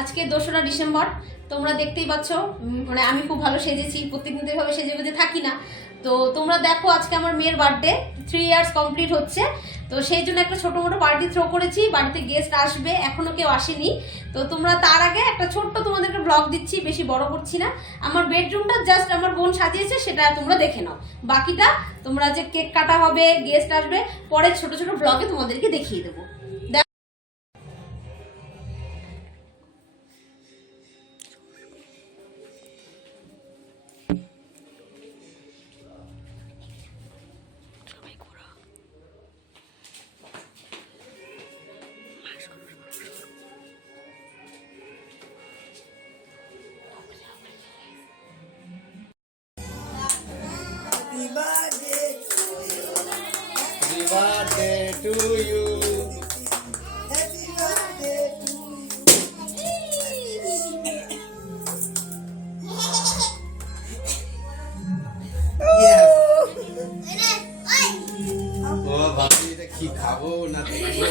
আজকে 2রা ডিসেম্বর। তোমরা দেখতেই পাচ্ছ, মানে আমি খুব ভালো সেজেছি, প্রত্যেকদিন এভাবে সেজে গুজে থাকি না। তো তোমরা দেখো, আজকে আমার মেয়ের বার্থডে, 3 ইয়ার্স কমপ্লিট হচ্ছে। তো সেই জন্য একটা ছোট মোটো পার্টি থ্রো করেছি, বাড়িতে গেস্ট আসবে, এখনো কেউ আসেনি। তো তোমরা তার আগে একটা ছোট্ট তোমাদেরকে ব্লগ দিচ্ছি, বেশি বড় করছি না। আমার বেডরুমটা জাস্ট আমার বোন সাজিয়েছে, সেটা তোমরা দেখে নাও। বাকিটা তোমরা যে কেক কাটা হবে, গেস্ট আসবে, পরে ছোট ছোট ব্লগে তোমাদেরকে দেখিয়ে দেবো। Happy birthday to you. Happy birthday to you. Yes. ও ভাবি এটা কি খাবো না দেখবো?